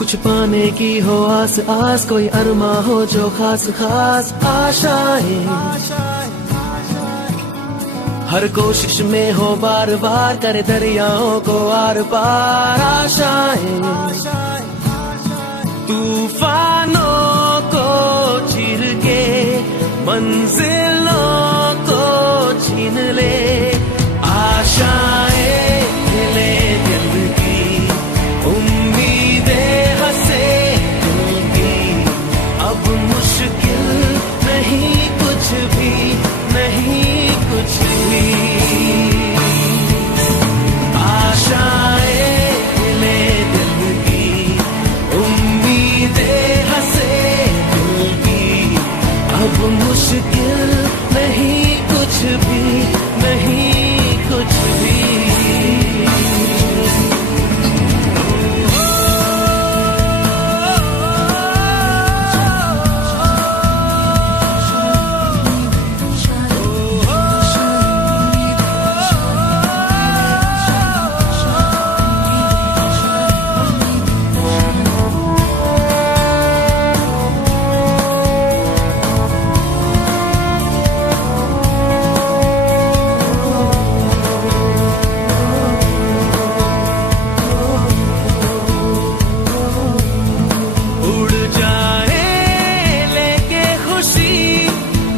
कुछ पाने की हो आस आस, कोई अरमा हो जो खास खास आशाएं, हर कोशिश में हो बार बार करे दरियाओं को आर पार आशाएं, तूफानों को चीर के मंजिलों को छीन ले आशाएं, ले दिल की उम्मीदें हंसे दिल की, अब मुश्किल नहीं कुछ भी, नहीं कुछ भी, आशाएं ले दिल की उम्मीदें हंसे दिल की, अब मुश्किल नहीं कुछ भी, नहीं कुछ भी।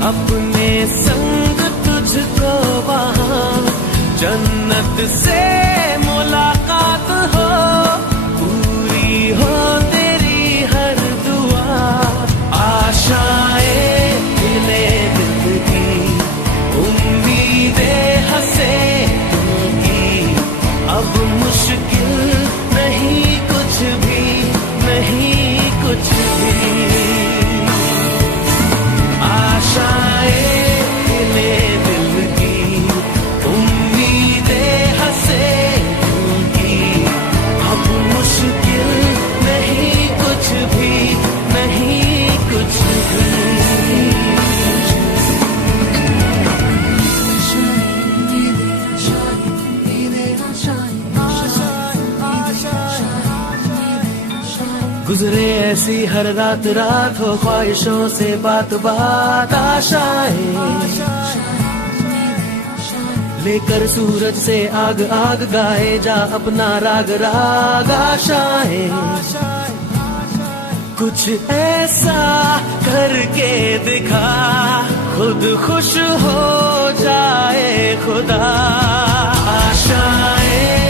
अपने संग तुझको वहाँ जन्नत से मुलाकात हो, पूरी हो तेरी हर दुआ, आशाएं मिले दिल की उम्मीदें हंसे दिल की, अब मुश्किल नहीं कुछ भी, नहीं कुछ भी, आशाएं ले दिल की उम्मीदें हंसे दिल की, अब मुश्किल नहीं कुछ भी, नहीं कुछ भी। गुजरे ऐसी हर रात रात हो ख्वाहिशों से बात बात आशाएं, लेकर सूरज से आग आग गाए जा अपना राग राग आशाएं, कुछ ऐसा करके दिखा खुद खुश हो जाए खुदा, आशाएं